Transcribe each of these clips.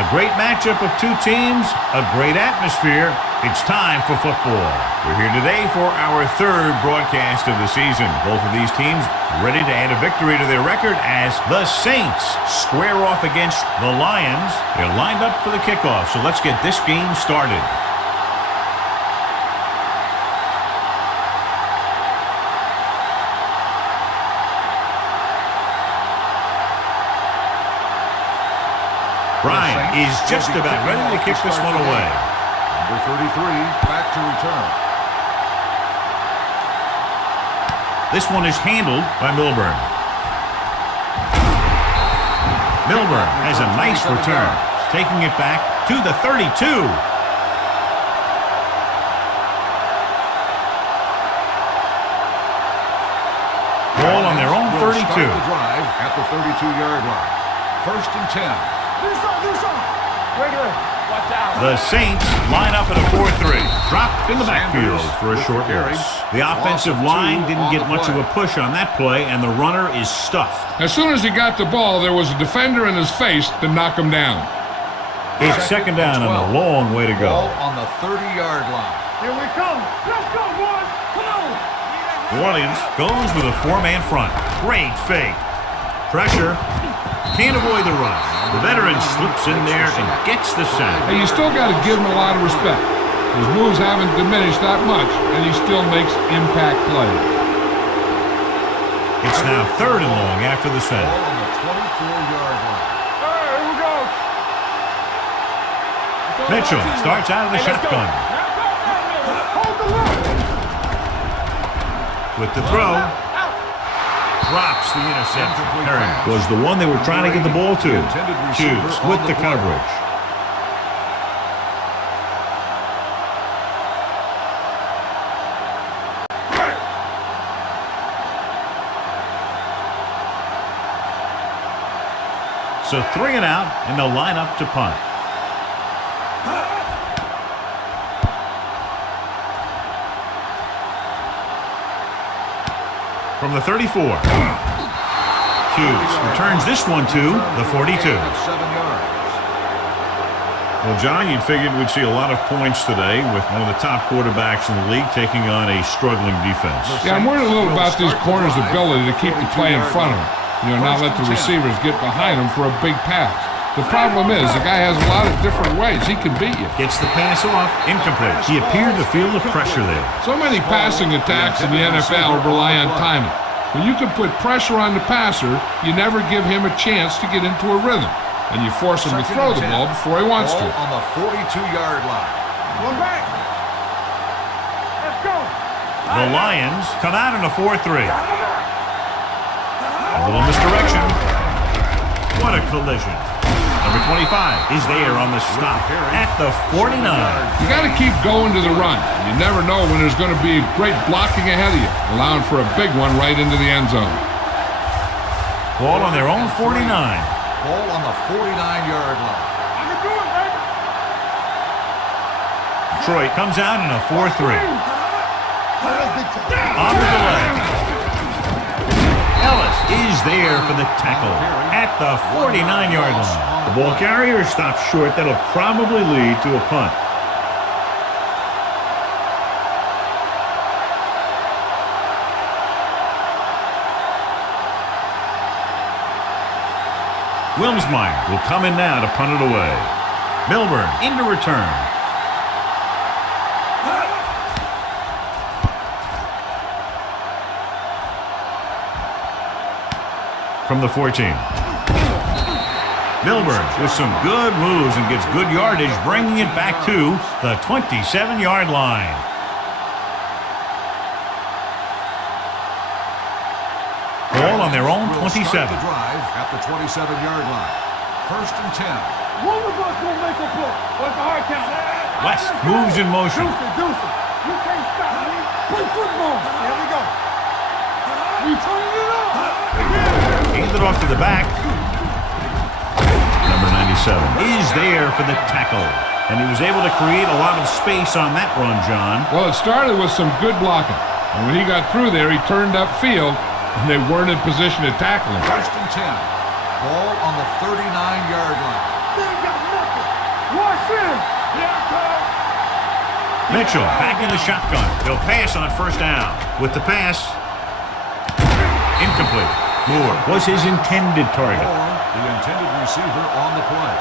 A great matchup of two teams, a great atmosphere. It's time for football. We're here today for our third broadcast of the season. Both of these teams ready to add a victory to their record as the Saints square off against the Lions. They're lined up for the kickoff, so let's get this game started. Brian is just about ready to kick this one away. Number 33, back to return. This one is handled by Milburn. Milburn has a nice return, taking it back to the 32. Ball on their own 32. Start the drive at the 32-yard line. First and 10. The Saints line up at a 4-3. Dropped in the backfield for a short loss. The offensive line didn't get much of a push on that play, and the runner is stuffed. As soon as he got the ball, there was a defender in his face to knock him down. It's second down and a long way to go. Ball on the 30-yard line. Here we come. Let's go, boys. Come on. New Orleans goes with a four-man front. Great fake. Pressure. Can't avoid the run. The veteran slips in there and gets the sack. Hey, you still got to give him a lot of respect. His moves haven't diminished that much, and he still makes impact plays. It's now third and long after the send. Ball on the 24-yard line. Here we go. Mitchell starts out of the shotgun. Hold the line. With the throw. Drops the interception. Herring was the one they were trying to get the ball to. Hughes with the coverage. So 3 and out, and they'll line up to punt. From the 34. Hughes returns this one to the 42. 7 yards. Well, John, you'd figured we'd see a lot of points today with one of the top quarterbacks in the league taking on a struggling defense. Yeah, I'm worried a little about these corners' ability to keep the play in front of them. You know, not let the receivers get behind them for a big pass. The problem is the guy has a lot of different ways he can beat you. Gets the pass off, incomplete. He appeared to feel the pressure there. So many passing attacks in the NFL rely on timing. When you can put pressure on the passer, you never give him a chance to get into a rhythm, and you force him to throw the ball before he wants to. On the 42-yard line. One back. Let's go. The Lions come out in a 4-3. A little misdirection. What a collision. Number 25 is there on the stop at the 49. You got to keep going to the run. You never know when there's going to be great blocking ahead of you, allowing for a big one right into the end zone. Ball on their own 49. Ball on the 49-yard line. I can do it, baby. Detroit comes out in a 4-3. On the delay. Ellis is there for the tackle at the 49-yard line. The ball carrier stops short. That'll probably lead to a punt. Wilmsmeyer will come in now to punt it away. Milburn into return. From the 14. Milburn with some good moves and gets good yardage, bringing it back to the 27-yard line. Ball on their own 27. Start the drive at the 27-yard line. First and 10. One of us will make a play. What's the hard count? West moves in motion. Deuce it. You can't stop me. Play football. Here we go. We turning it up. Handed off to the back. Number 97 is there for the tackle. And he was able to create a lot of space on that run, John. Well, it started with some good blocking. And when he got through there, he turned upfield, and they weren't in position to tackle him. First and 10. Ball on the 39-yard line. They ain't got nothing. Mitchell back in the shotgun. He'll pass on first down. With the pass, incomplete. Moore was his intended target. Moore, the intended receiver on the play.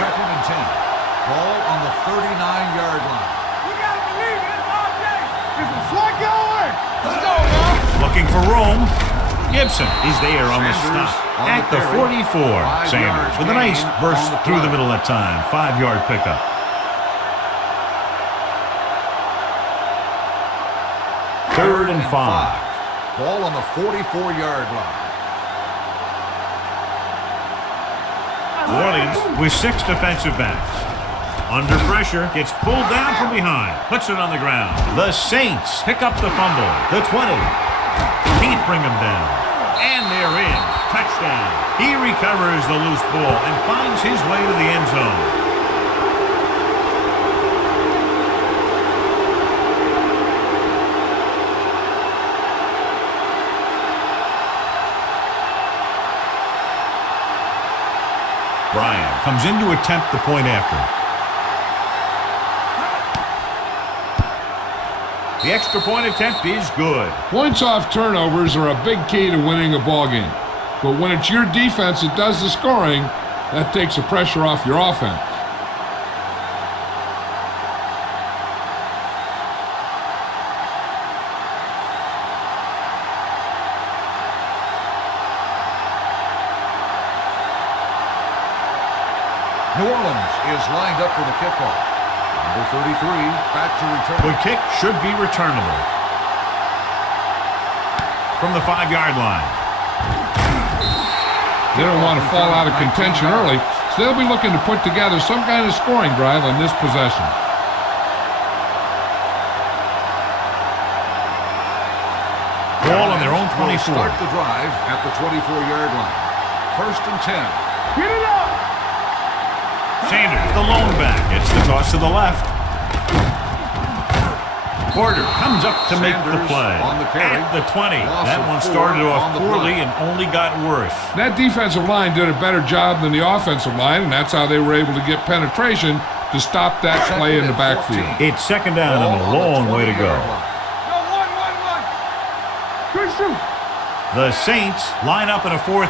Second and 10. Ball on the 39-yard line. You gotta believe it. It's all day. It's a slug going. Let's go, man. Looking for room. Gibson is there on the Sanders stop on at the the carry. 44. 5 Sanders yards with a nice gain burst on the through the play. middle that time. 5-yard pickup. Third and 5. Ball on the 44-yard line. New Orleans with 6 defensive backs. Under pressure, gets pulled down from behind. Puts it on the ground. The Saints pick up the fumble. The 20. Can't bring him down. And they're in. Touchdown. He recovers the loose ball and finds his way to the end zone. Bryant comes in to attempt the point after. The extra point attempt is good. Points off turnovers are a big key to winning a ball game. But when it's your defense that does the scoring, that takes the pressure off your offense. New Orleans is lined up for the kickoff. Number 33, back to return. The kick should be returnable. From the 5-yard line. They don't want to fall out of contention early, so they'll be looking to put together some kind of scoring drive on this possession. Ball on their own Will 24. start the drive at the 24-yard line. First and 10. Get it up. Sanders, the lone back, gets the toss to the left. Porter comes up to make the Sanders play. on the carry. At the 20. Loss That of one 4 started on off the poorly play. and only got worse. That defensive line did a better job than the offensive line, and that's how they were able to get penetration to stop that play in the backfield. It's second down and a long way to go. Go, one. Good shoot. The Saints line up in a 4-3. All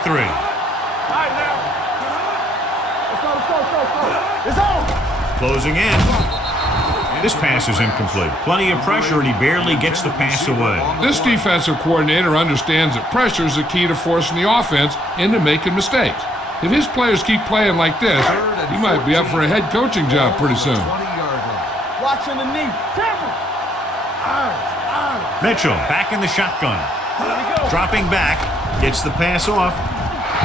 right, now. Let's go. It's on. Closing in. This pass is incomplete. Plenty of pressure, and he barely gets the pass away. This defensive coordinator understands that pressure is the key to forcing the offense into making mistakes. If his players keep playing like this, he might be up for a head coaching job pretty soon. 20-yard line. Watching the knee. Careful. Mitchell back in the shotgun. Here we go. Dropping back. Gets the pass off.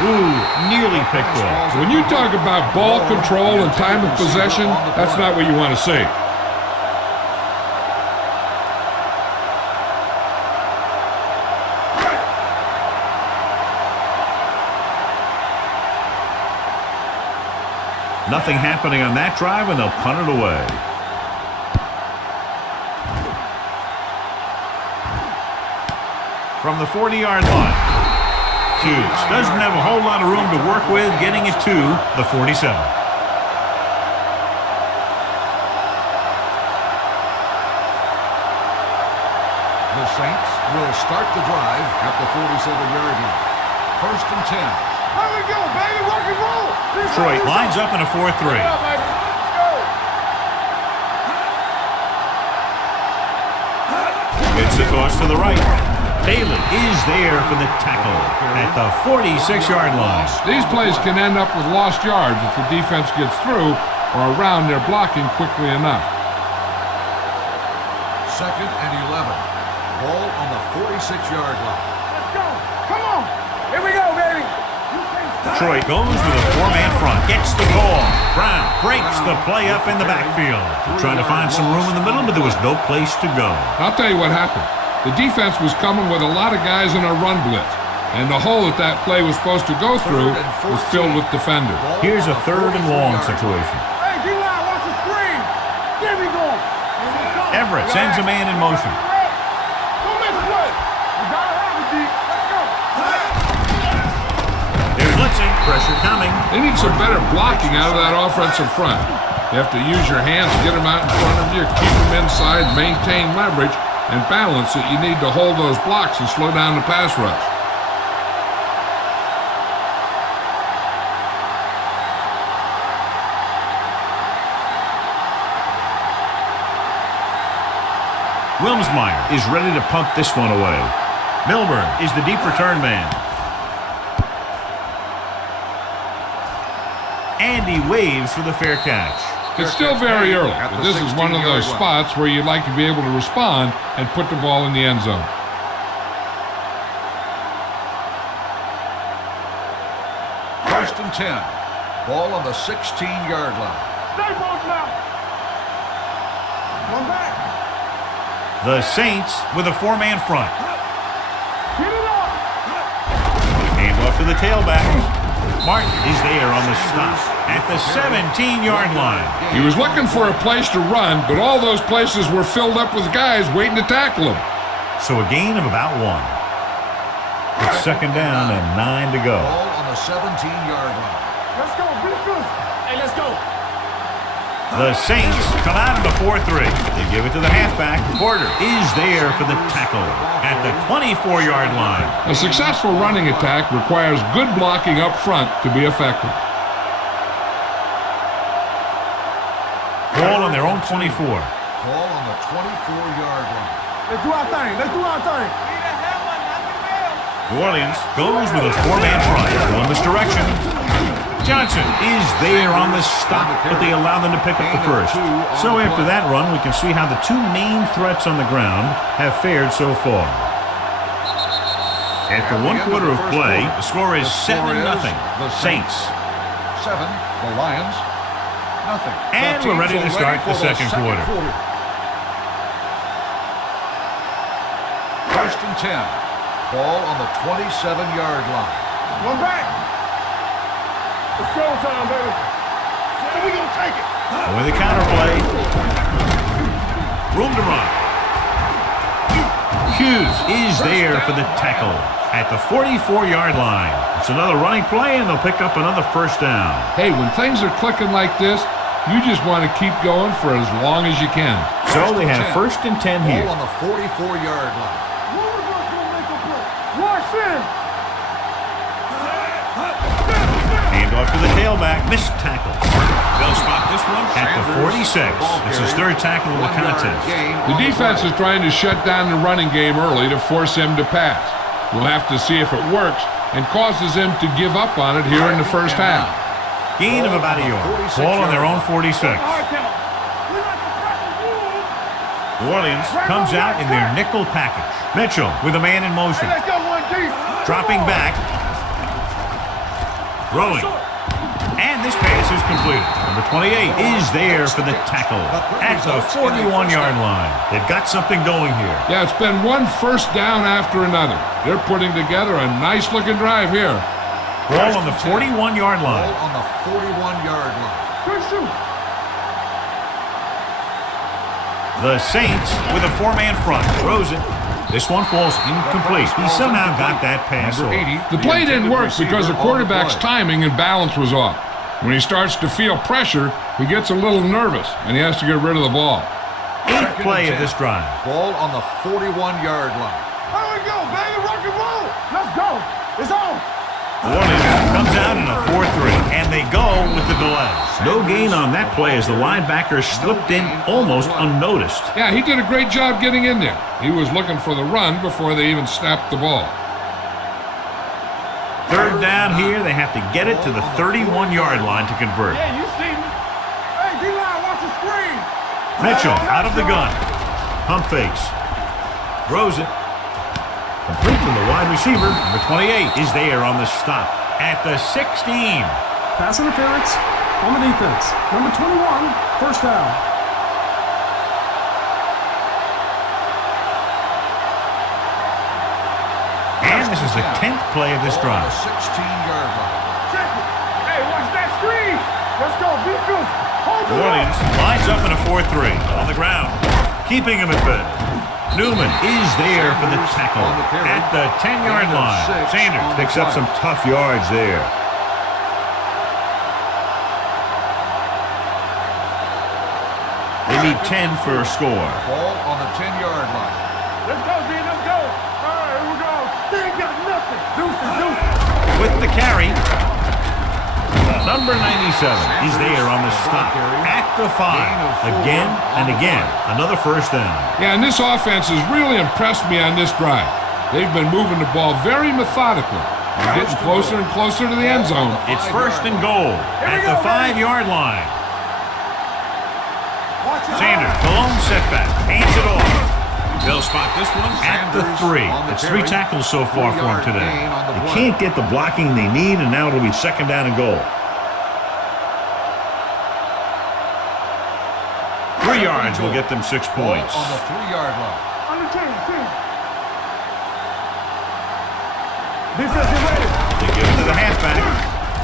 Ooh, nearly picked off. When you talk about ball control and time of possession, that's not what you want to see. Nothing happening on that drive, and they'll punt it away. From the 40-yard line. Hughes doesn't have a whole lot of room to work with, getting it to the 47. The Saints will start the drive at the 47-yard line. First and 10. There we go, baby. Rock and roll. Detroit lines up in a 4-3. Let's go. Gets the toss to the right. Bailey is there for the tackle at the 46-yard line. These plays can end up with lost yards if the defense gets through or around their blocking quickly enough. Second and 11. Ball on the 46-yard line. Let's go. Come on. Here we go, baby. Detroit goes with a 4-man front. Gets the ball. Brown breaks the play up in the backfield. Trying to find some room in the middle, but there was no place to go. I'll tell you what happened. The defense was coming with a lot of guys in a run blitz, and the hole that play was supposed to go through was filled with defenders. Here's a 3rd and long situation. Hey, D-line, watch the screen. There we go. Everett sends a man in motion. Don't miss play. You gotta have it, D. Let's go. They're blitzing. Pressure coming. They need some better blocking out of that offensive front. You have to use your hands, get them out in front of you, keep them inside, maintain leverage, and balance that you need to hold those blocks and slow down the pass rush. Wilmsmeyer is ready to pump this one away. Milburn is the deep return man. And he waves for the fair catch. It's still very early, but this is one of those spots where you'd like to be able to respond and put the ball in the end zone. First and 10. Ball on the 16-yard line. Stay both now. One back. The Saints with a four-man front. Get it up. Hand off to the tailback. Martin is there on the stop at the 17-yard line. He was looking for a place to run, but all those places were filled up with guys waiting to tackle him. So a gain of about 1. It's second down and 9 to go. Ball on the 17-yard line. Let's go. Be good. Hey, let's go. The Saints come out of the 4-3. They give it to the halfback. Porter is there for the tackle at the 24-yard line. A successful running attack requires good blocking up front to be effective. Ball on their own 24. Ball on the 24-yard line. Let's do our thing. Let's do our thing. New Orleans goes with a four-man front. Going this direction. Johnson is there on the stop, but they allow them to pick up the first. So after that run, we can see how the two main threats on the ground have fared so far. After one quarter of play, the score is 7-0. Saints. 7, the Lions, nothing. And we're ready to start the second quarter. First and 10. Ball on the 27-yard line. One back. It's showtime, baby. So we gonna take it. With the counter play. Room to run. Hughes is there for the tackle at the 44-yard line. It's another running play, and they'll pick up another first down. Hey, when things are clicking like this, you just want to keep going for as long as you can. So they have first and 10 here. Ball on the 44-yard line. Wash in. Off to the tailback, missed tackle. They'll spot this one at the 46. It's his third tackle of the contest. The defense is trying to shut down the running game early to force him to pass. We'll have to see if it works and causes him to give up on it here in the first half. Gain of about a yard. Ball on their own 46. New Orleans comes out in their nickel package. Mitchell with a man in motion. Dropping back. Throwing. And this pass is completed. Number 28 is there for the tackle at the 41-yard line. They've got something going here. Yeah, it's been one first down after another. They're putting together a nice-looking drive here. Ball on the 41-yard line. Ball on the 41-yard line. Good shoot. The Saints with a four-man front. Throws it. This one falls incomplete. He somehow got that pass off. The play didn't work because the quarterback's timing and balance was off. When he starts to feel pressure, he gets a little nervous, and he has to get rid of the ball. Eighth play of this drive. Ball on the 41-yard line. There we go, baby. Rock and roll. Let's go. It's on. Orleans comes out in a 4-3, and they go with the delay. No gain on that play as the linebacker slipped in almost unnoticed. Yeah, he did a great job getting in there. He was looking for the run before they even snapped the ball. Third down here, they have to get it to the 31-yard line to convert. Yeah, you see me. Hey, D-line, watch the screen. Mitchell out of the gun. Pump fakes. Throws it. Complete from the wide receiver. Number 28 is there on the stop at the 16. Pass interference on the defense. Number 21, first down. And this is the 10th play of this drive. 16-yard line. Check it. Hey, watch that screen. Let's go. Be good. Hold New Orleans lines up in a 4-3 on the ground, keeping him at bay. Newman is there for the tackle at the 10-yard line. Sanders picks up some tough yards there. 10 for a score. Ball on the 10-yard line. Let's go, D. Let's go. All right, here we go. They ain't got nothing. Deuces. With the carry, number 97. He's there on the stop at the 5. Again and again, another first down. Yeah, and this offense has really impressed me on this drive. They've been moving the ball very methodically. They're getting closer and closer to the end zone. It's first and goal at the 5-yard line. Sanders, the lone setback, hands it off. They'll spot this one at the 3. It's 3 tackles so far for him today. They can't get the blocking they need, and now it'll be second down and goal. 3 yards will get them 6 points. On the 3-yard line. On the 10. Defense is ready. They give it to the halfback.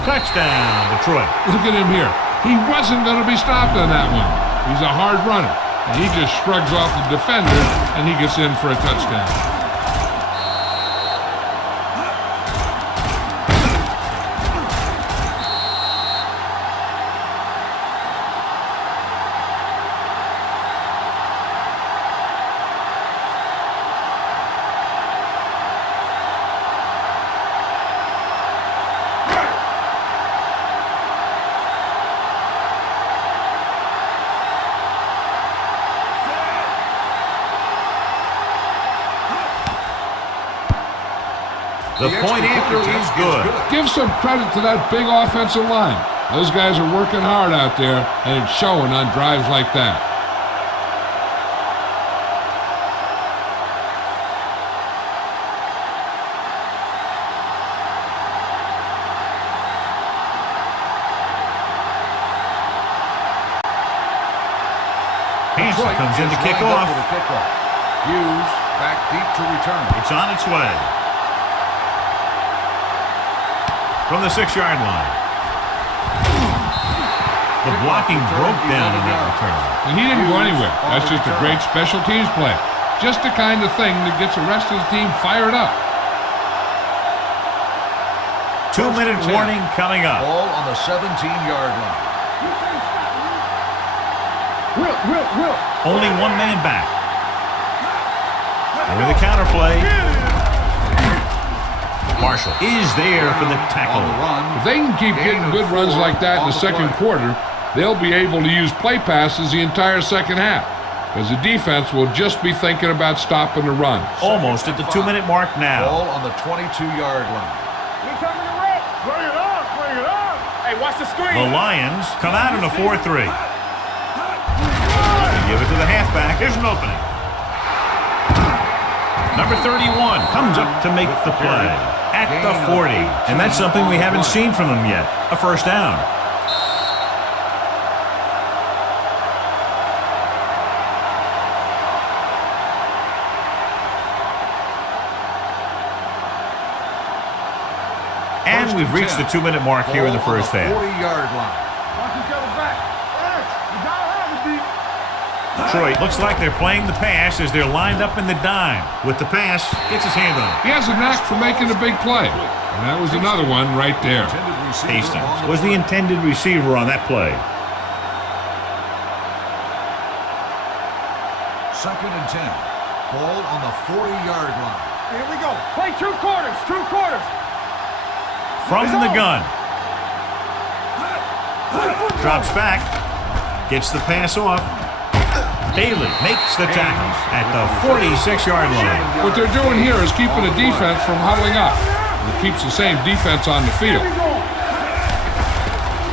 Touchdown, Detroit. Look at him here. He wasn't going to be stopped on that one. He's a hard runner. And he just shrugs off the defender, and he gets in for a touchdown. The point after is good. Give some credit to that big offensive line. Those guys are working hard out there, and it's showing on drives like that. Hanson comes in to kick off. Hughes back deep to return. It's on its way. From the 6-yard line. The blocking broke down in that return. And he didn't go anywhere. That's just a great special teams play. Just the kind of thing that gets the rest of the team fired up. 2-minute warning coming up. Ball on the 17-yard line. You can't stop me. Will. Only one man back. And with a counterplay, Marshall is there for the tackle. On the run. If they can keep getting good runs like that in the second quarter, they'll be able to use play passes the entire second half, because the defense will just be thinking about stopping the run. Almost at the 2-minute mark now. Ball on the 22-yard line. We coming to rip. Bring it up. Hey, watch the screen. The Lions come out in a 4-3. They give it to the halfback. There's an opening. Number 31 comes up to make the play at the 40. And that's something we haven't seen from them yet. A first down. And we've reached the 2-minute mark here in the first half. 40-yard line. Watch each other back. Hey, you gotta have it, D. Detroit looks like they're playing the pass as they're lined up in the dime. With the pass, gets his hand on it. He has a knack for making a big play. And that was another one right there. Hastings Was the intended receiver on that play. Second and 10. Ball on the 40-yard line. Here we go. Play 2 quarters. from the gun. Drops back. Gets the pass off. Daly makes the tackle at the 46-yard line. What they're doing here is keeping the defense from huddling up. It keeps the same defense on the field.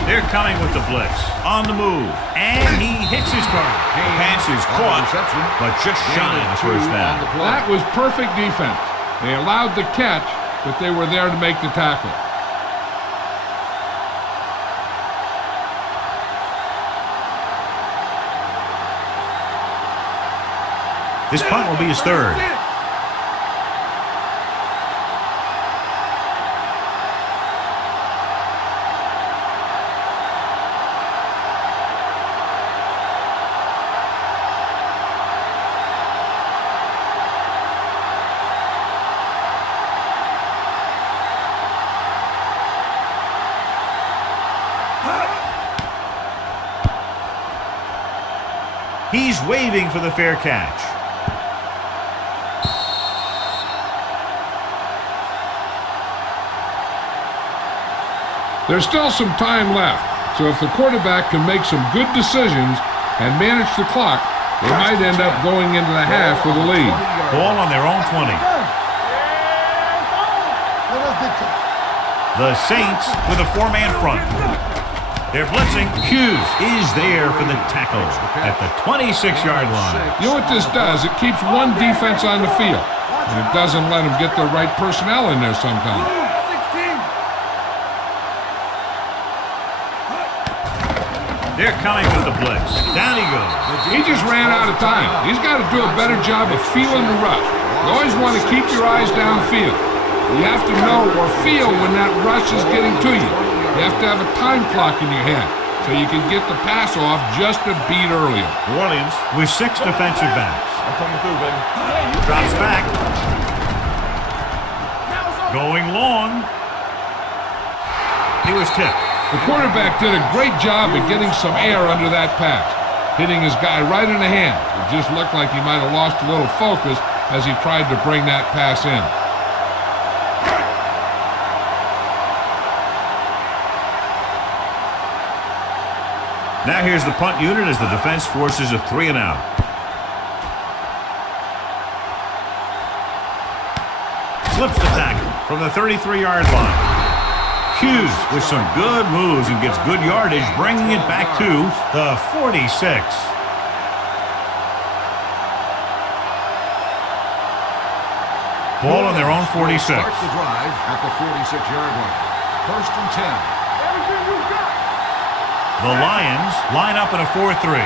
They're coming with the blitz. On the move. And he hits his target. The pass is caught, but just shy of the first down. That was perfect defense. They allowed the catch, but they were there to make the tackle. This punt will be his third. He's waving for the fair catch. There's still some time left, so if the quarterback can make some good decisions and manage the clock, they might end up going into the half with a lead. Ball on their own 20. The Saints with a 4-man front. They're blitzing. Hughes is there for the tackle at the 26-yard line. You know what this does? It keeps one defense on the field, and it doesn't let them get the right personnel in there sometimes. They're coming with the blitz. Down he goes. He just ran out of time. He's got to do a better job of feeling the rush. You always want to keep your eyes downfield. You have to know or feel when that rush is getting to you. You have to have a time clock in your head so you can get the pass off just a beat earlier. New Orleans with 6 defensive backs. I'm coming through, baby. Drops back. Going long. He was tipped. The quarterback did a great job of getting some air under that pass, hitting his guy right in the hand. It just looked like he might have lost a little focus as he tried to bring that pass in. Now here's the punt unit as the defense forces a 3-and-out. Slips the tackle from the 33-yard line. Hughes with some good moves and gets good yardage, bringing it back to the 46. Ball on their own 46. Start the drive at the 46-yard line. First and 10. The Lions line up in a 4-3.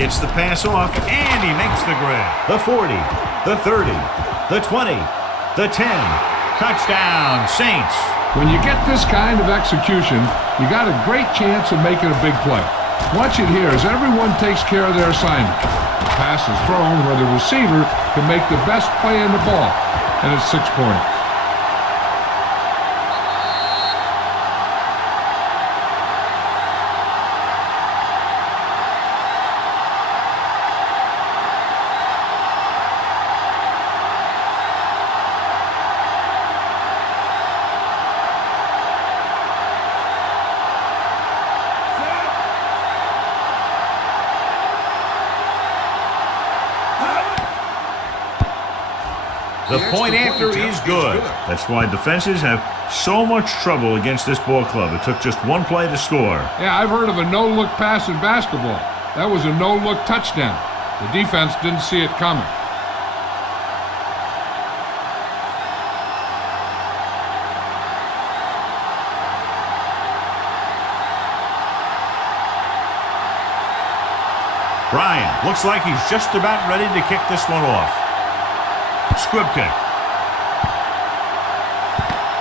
Gets the pass off, and he makes the grab. The 40, the 30, the 20. The 10. Touchdown, Saints. When you get this kind of execution, you got a great chance of making a big play. Watch it here as everyone takes care of their assignment. The pass is thrown where the receiver can make the best play in the ball, and it's 6 points. The point after is good. That's why defenses have so much trouble against this ball club. It took just one play to score. Yeah, I've heard of a no-look pass in basketball. That was a no-look touchdown. The defense didn't see it coming. Ryan looks like he's just about ready to kick this one off. Squib kick.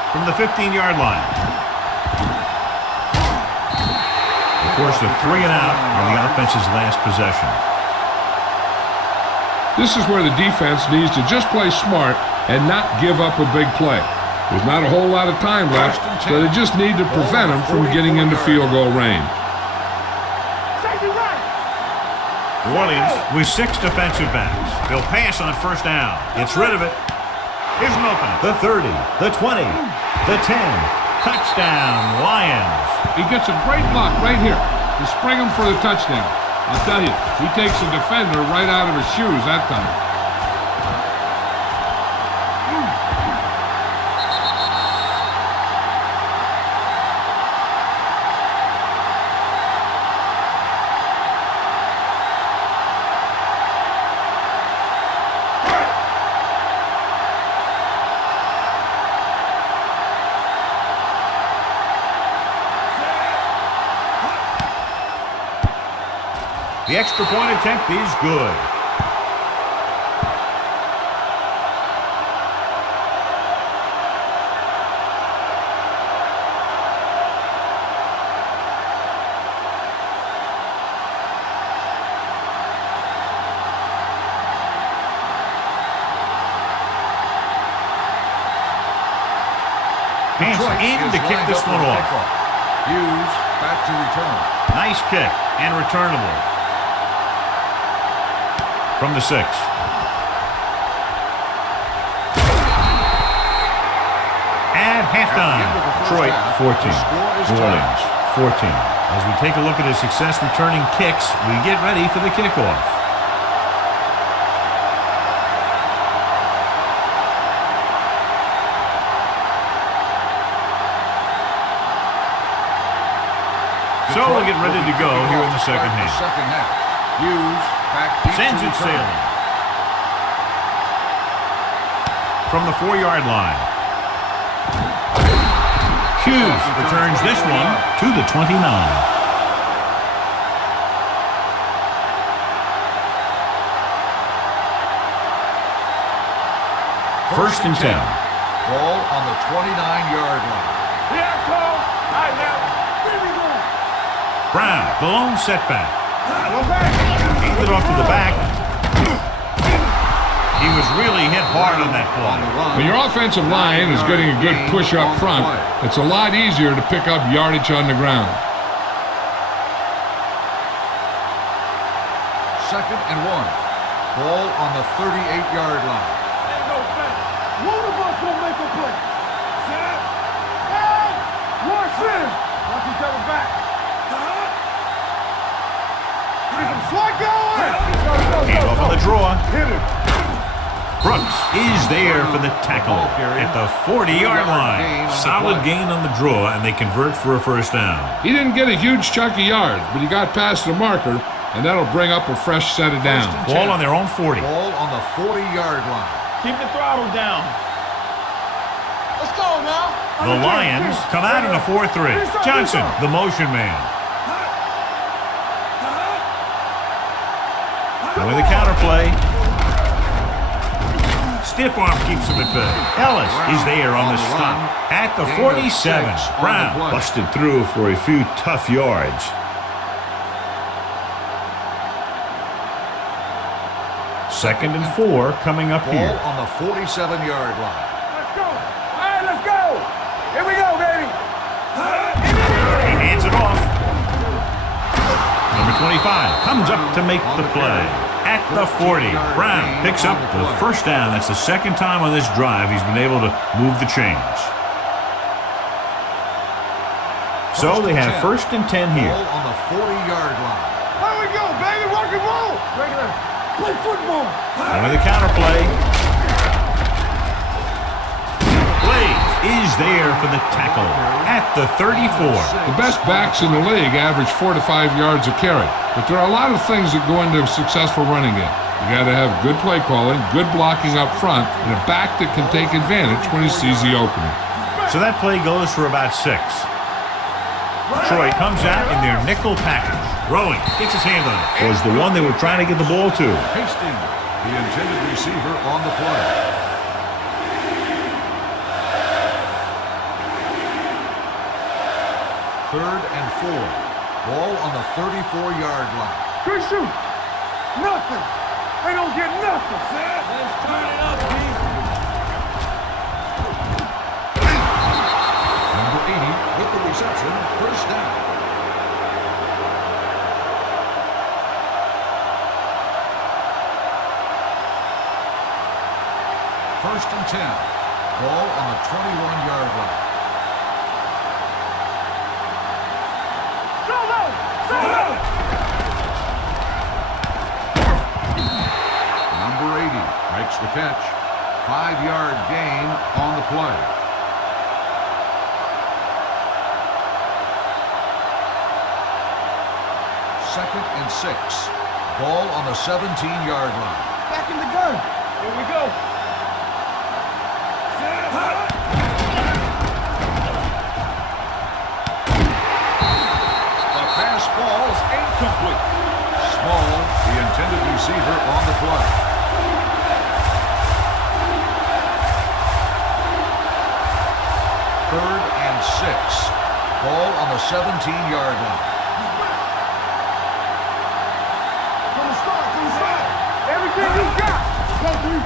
From the 15-yard line. Forced a 3-and-out on the offense's last possession. This is where the defense needs to just play smart and not give up a big play. There's not a whole lot of time left, so they just need to prevent them from getting into field goal range. New Orleans with 6 defensive backs. They'll pass on first down. Gets rid of it. Here's an opening. The 30, the 20, the 10. Touchdown, Lions. He gets a great block right here to spring him for the touchdown. I'll tell you, he takes the defender right out of his shoes that time. The extra point attempt is good. Hands in to kick this one off. Hughes back to return. Nice kick and returnable. From the 6. At halftime, Detroit 14, New Orleans 14. As we take a look at his success returning kicks, we get ready for the kickoff. So we'll get ready to go here in the second half. Hughes back deep Sends to it return. sailing. From the 4-yard line. Hughes returns this one to the 29. First and 10. Ball on the 29-yard line. Here I come. All right, now. Here we go. Brown, the lone setback. Go back. Handed off to the back. He was really hit hard on that On the play. run. When your offensive line is getting a good push up front, it's a lot easier to pick up yardage on the ground. Second and 1. Ball on the 38-yard line. Ain't no thing. One of us will make a play. Set. And rush in. Watch each other back. Get some slug going. Hand off on the draw. Hit it. Brooks is there for the tackle at the 40-yard line. Solid gain on the draw, and they convert for a first down. He didn't get a huge chunk of yards, but he got past the marker, and that'll bring up a fresh set of downs. Ball on their own 40. Ball on the 40-yard line. Keep the throttle down. Let's go now. The Lions come out in a 4-3. Johnson, the motion man. And with a counter play. Stiff arm keeps him at bay. Ellis is there on the stop at the 47. Brown Busted through for a few tough yards. Second and 4 coming up Ball here. on the 47-yard line. Let's go. All right, let's go. Here we go, baby. He hands it off. Number 25 comes up to make the play. At the 40, Brown picks up the first down. That's the second time on this drive he's been able to move the chains. So they have first and 10 here. Ball on the 40-yard line. Here we go, baby. Rock and roll. Regular. Play football. And with a counter play. Blaze is there for the tackle at the 34. The best backs in the league average 4 to 5 yards a carry, but there are a lot of things that go into a successful running game. You got to have good play calling, good blocking up front, and a back that can take advantage when he sees the opening. So that play goes for about 6. Detroit comes out in their nickel package. Rowing gets his hand on it. Was the one they were trying to get the ball to. Hastings, the intended receiver on the play. Third and 4. Ball on the 34-yard line. Good shoot. Nothing. They don't get nothing. Let's turn it up, Pete. Number 80 with the reception. First down. First and 10. Ball on the 21-yard line. Number 80 makes the catch. 5-yard gain on the play. Second and 6. Ball on the 17-yard line. Back in the gun. Here we go. The pass falls incomplete. Small, the intended receiver on the play. Third and 6. Ball on the 17-yard line. From the start. Everything you got. Go, dude.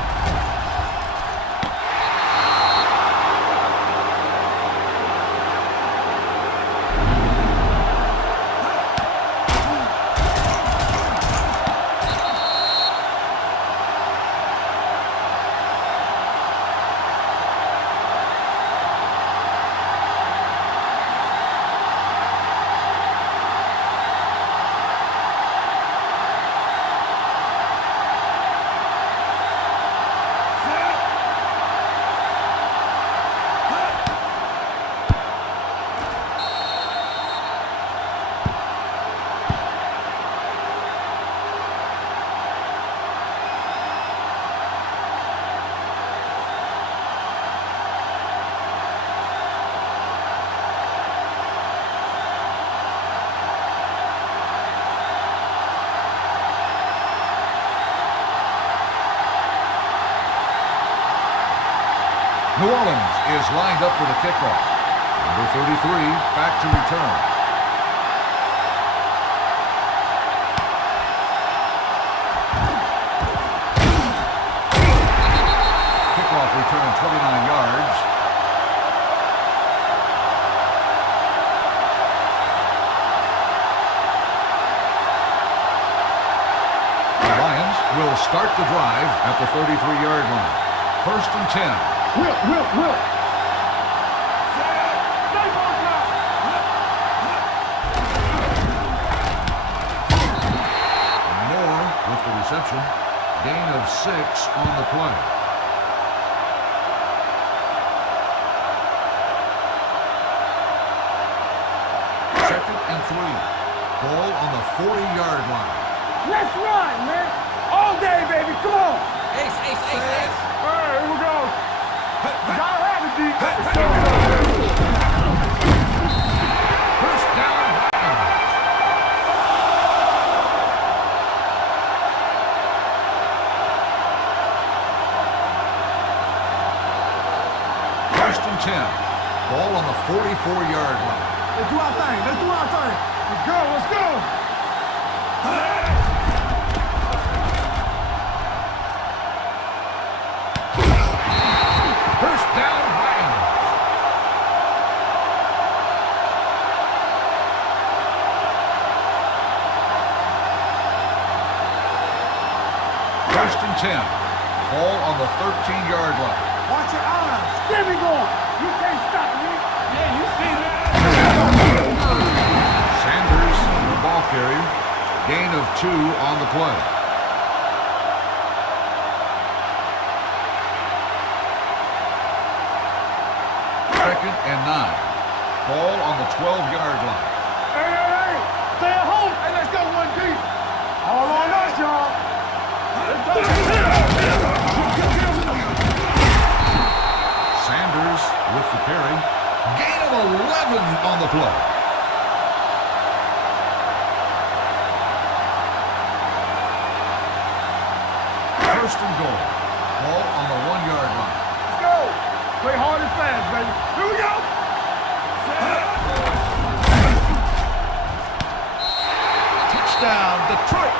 New Orleans is lined up for the kickoff. Number 33 back to return. Kickoff return 29 yards. The Lions will start the drive at the 33-yard line. First and 10. Will. Stay back now. Moore with the reception. Gain of 6 on the play. Second and 3. Ball on the 40-yard line. Let's run, man. All day, baby. Come on. Ace. All right, here we go. Gotta have it, D. First down. First and 10. Ball on the 44-yard line. Let's do our thing. Let's go. First down, Lions. First and 10. Ball on the 13-yard line. Watch your eyes. Get me going. You can't stop me. Yeah, you see that. Sanders, the ball carrier. Gain of 2 on the play. Second and 9. Ball on the 12-yard line. Hey. Stay at home. Hey, let's go one deep. All on us, y'all. Sanders with the carry. Gain of 11 on the play. First and goal. Ball on the 1-yard line. Let's go. Play hard and fast, baby. Here we go. Touchdown, Detroit.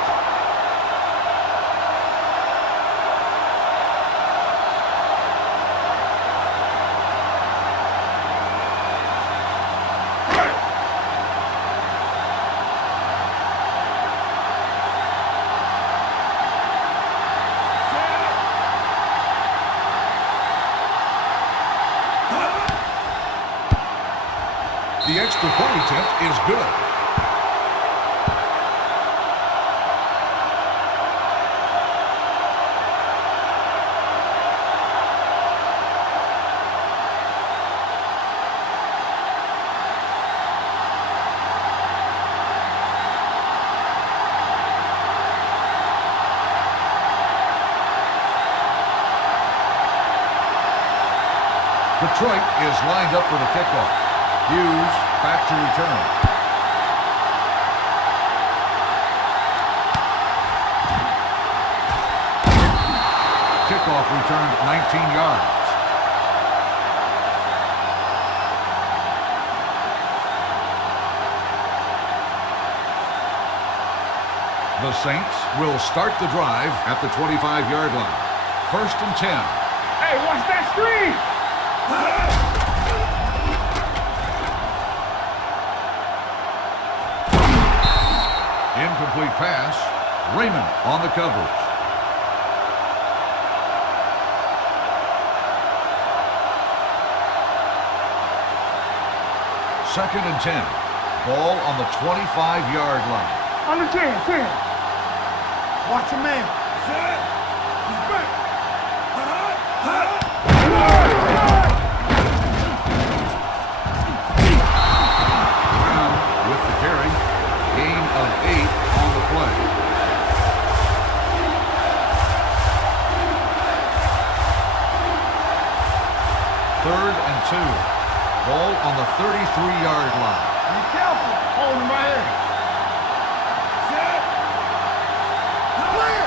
The extra point attempt is good. Detroit is lined up for the kickoff. Hughes back to return. Kickoff returned 19 yards. The Saints will start the drive at the 25-yard line. First and 10. Hey, watch that screen. Incomplete pass. Raymond on the coverage. Second and 10. Ball on the 25-yard line. On the 10. Watch your man. Set. He's back. Brown with the carry. Gain of 8 on the play. Third and 2. Ball on the 33-yard line. Be careful. Hold him right here. Set. Clear.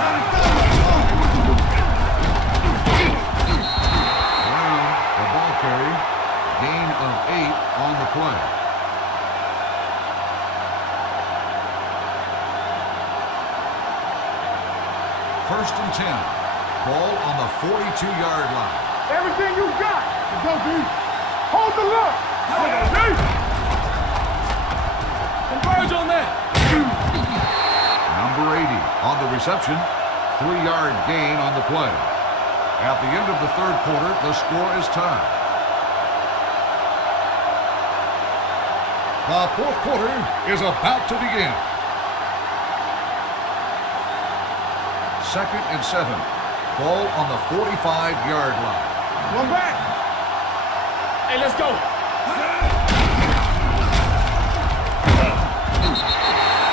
Danny. First and 10. Ball on the 42-yard line. Everything you got. Let's go, D. Hold the look. D. Converge on that. Number 80 on the reception. 3-yard gain on the play. At the end of the third quarter, the score is tied. The fourth quarter is about to begin. Second and 7. Ball on the 45-yard line. One back. Hey, let's go.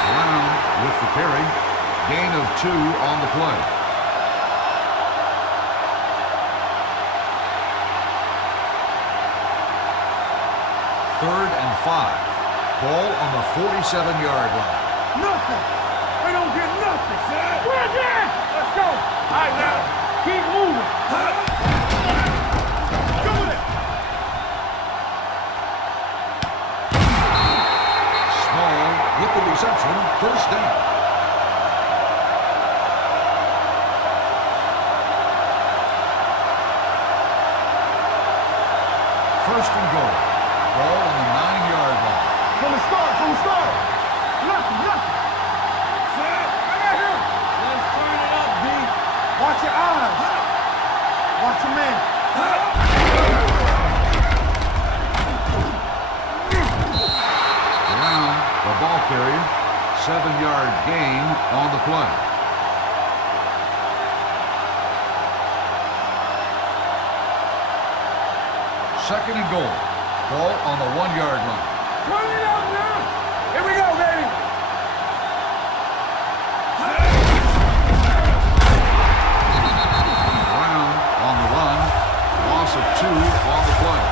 Brown with the carry. Gain of 2 on the play. Third and 5. Ball on the 47-yard line. Nothing. They don't get nothing. We're again. Let's go. All right, now. Keep moving. Go with it. Small with the reception. First down. First and goal. Ball on the 9-yard line. From the start. Nothing. I got him. Let's turn it up, D. Watch your eyes. Watch your man. Brown, the ball carrier. 7-yard gain on the play. Second and goal. Ball on the 1-yard line. Turn it up now. Here we go, baby. Brown on the run. Loss of 2 on the play.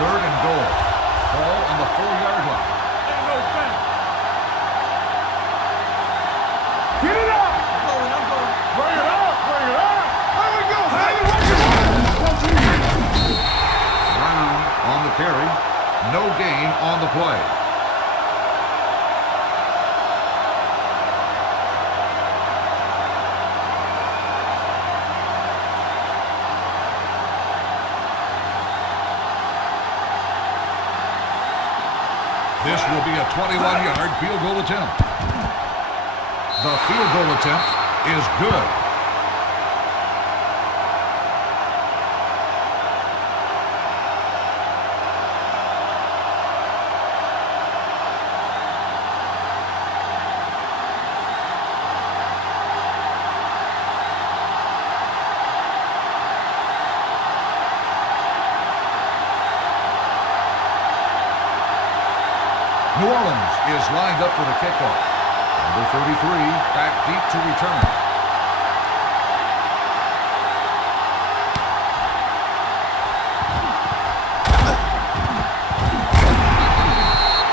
Third and goal. Ball on the 4-yard line. Ain't no thing. Get it up. I'm going. Bring it up. There we go, baby. Brown on the carry. No gain on the play. This will be a 21-yard field goal attempt. The field goal attempt is good. New Orleans is lined up for the kickoff. Number 33 back deep to return.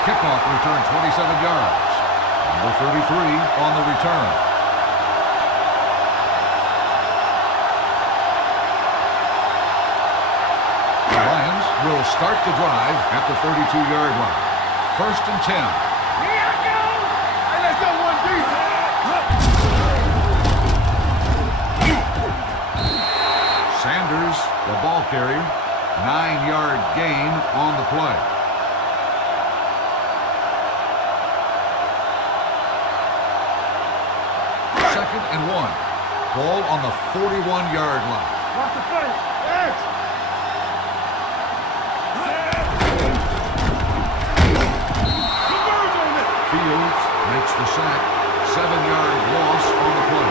Kickoff return 27 yards. Number 33 on the return. The Lions will start the drive at the 32-yard line. First and 10. Here I go. Hey, let's go, 1D. Sanders, the ball carrier. 9-yard gain on the play. Second and 1. Ball on the 41-yard line. Watch the face. X. Fields makes the sack. 7-yard loss on the play.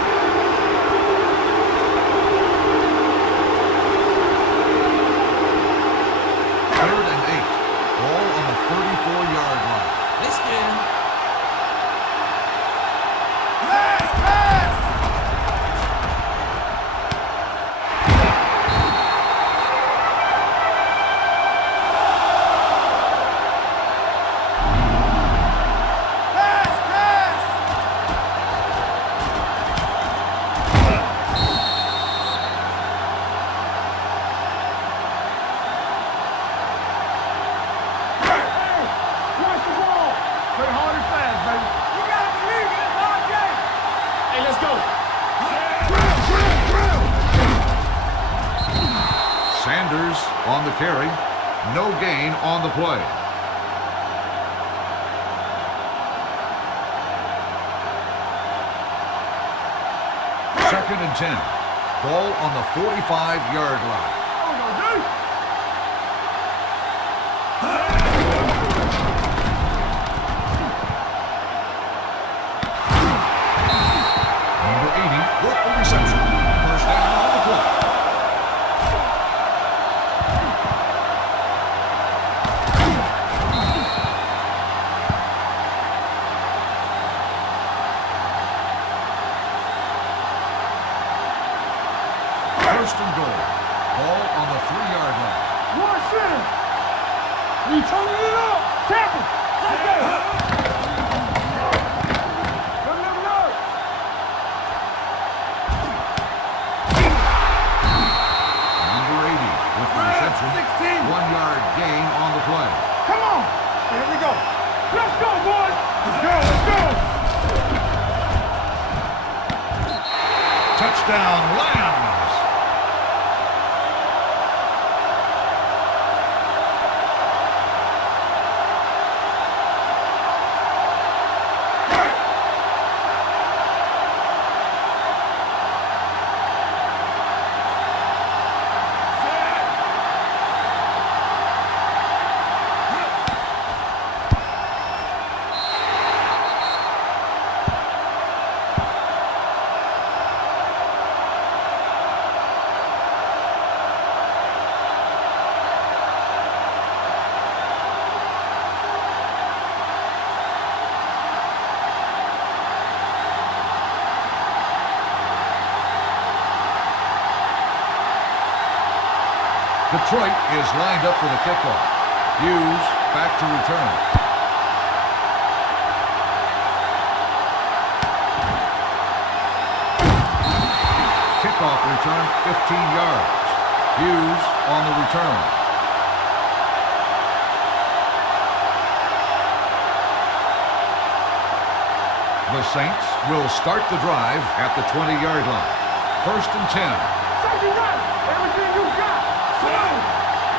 Third and 8. Ball on the 34-yard line. Listen. on the carry. No gain on the play. Second and 10. Ball on the 45-yard line. Number 80 with the reception. First down on the play. First and goal. Ball on the 3-yard line. One center. We turning it up. Tackle. Let's go. Number 80 with the reception. 1-yard gain on the play. Come on. Here we go. Let's go, boys. Let's go. Let's go. Touchdown, Lambs. Detroit is lined up for the kickoff. Hughes back to return. Kickoff return 15 yards. Hughes on the return. The Saints will start the drive at the 20-yard line. First and 10. Everything you got.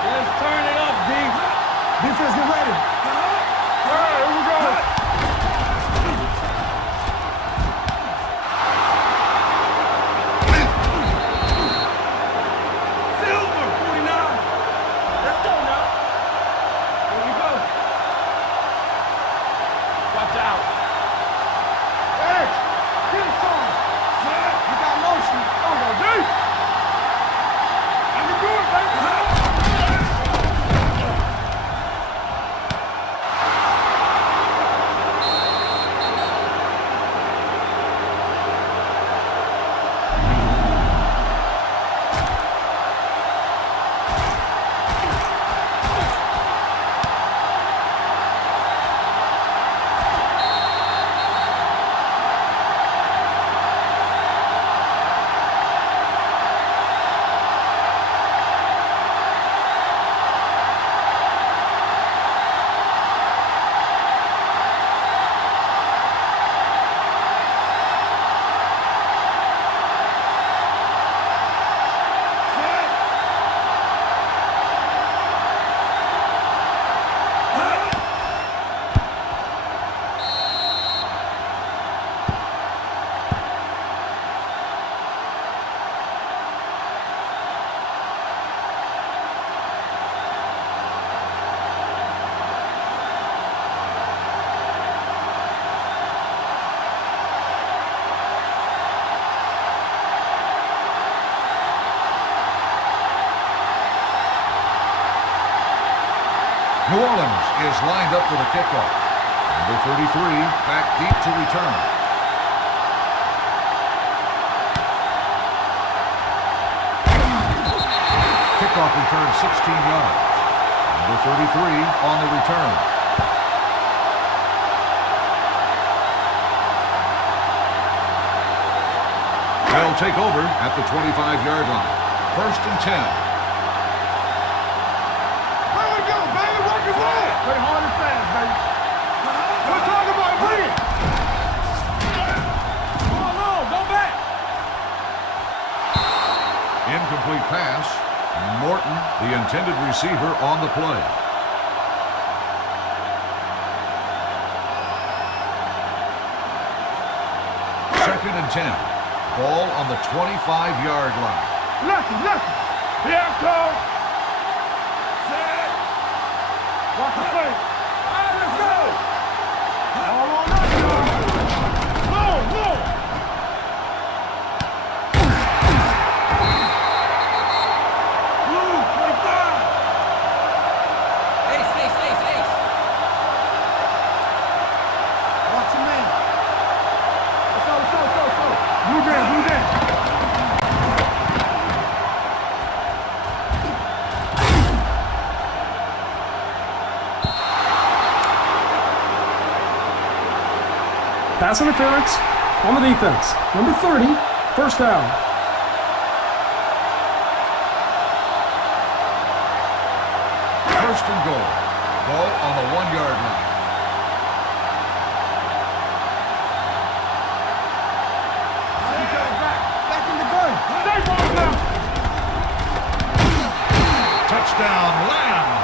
Let's turn it up, D. Defense, get ready. All right, here we go. Silver, 49. Let's go now. Here we go. Watch out. Edge, get it on. You got motion. Oh, no, D. I can do it, baby. New Orleans is lined up for the kickoff. Number 33 back deep to return. Kickoff return 16 yards. Number 33 on the return. They'll take over at the 25-yard line. First and 10. Play hard and fast, baby. We're talking about bring it. Come on, go back. Incomplete pass. Morton, the intended receiver on the play. Second and 10. Ball on the 25-yard line. Lucky. Here I come. Set. Watch the play. All right, let's go. All on us, y'all. Move. Blue, 25. Ace. Watch your man. Let's go. Blue down. Pass interference on the defense. Number 30, first down. First and goal. Ball on the 1-yard line. Back in the gun. Stay ball now. Touchdown, Lambs.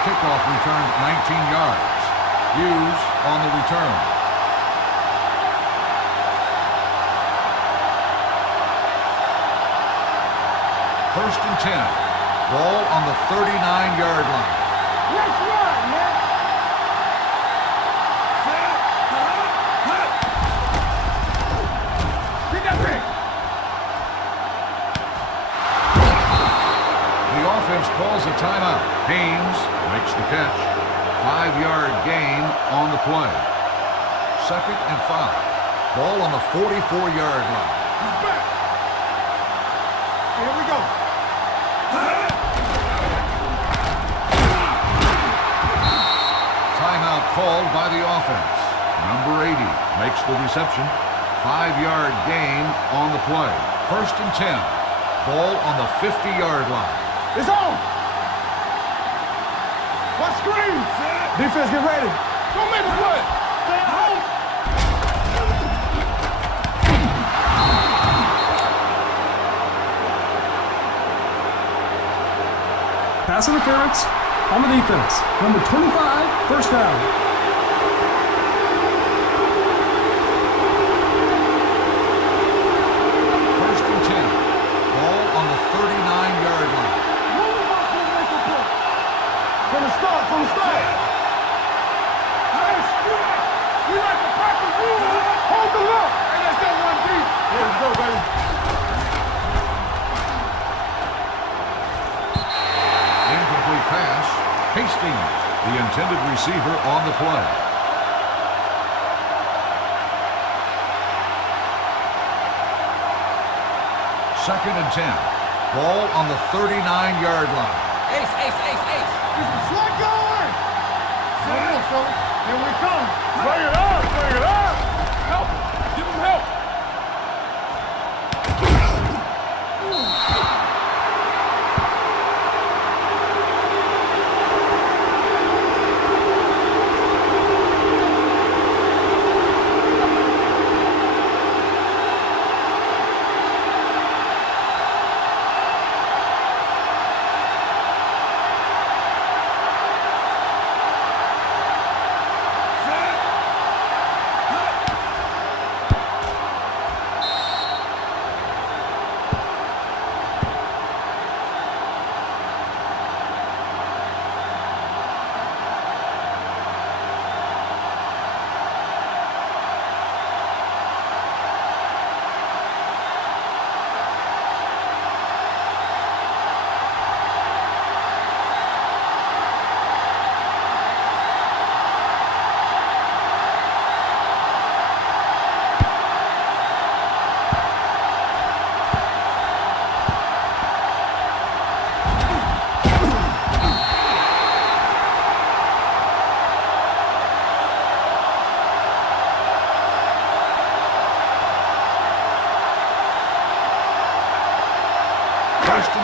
Kickoff returned 19 yards. Hughes on the return. First and 10. Ball on the 39-yard line. Let's run, man. Get that thing. The offense calls a timeout. Haynes makes the catch. 5-yard gain on the play. Second and 5. Ball on the 44-yard line. He's back. Here we go. Timeout called by the offense. Number 80 makes the reception. 5-yard gain on the play. First and 10. Ball on the 50-yard line. It's on. Watch screen. Defense, get ready. Don't make a play. Stay at home. Pass interference on the defense. Number 25, first down. First and 10. Ball on the 39-yard line. From the start. Nice. We like to practice rules. Hold the look. Hey, let's go one deep. Here we go, baby. Incomplete pass. Hastings, the intended receiver on the play. Second and 10. Ball on the 39-yard line. Ace. Get some slack going. Come on, fellas. Here we come. Bring it up. Help. Give him help.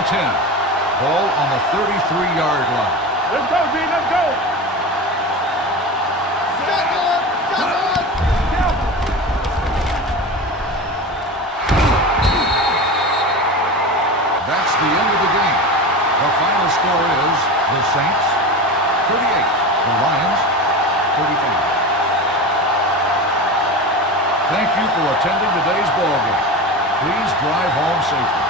and 10. Ball on the 33-yard line. Let's go, D. Let's go. That's the end of the game. The final score is the Saints 38, the Lions 35. Thank you for attending today's ball game. Please drive home safely.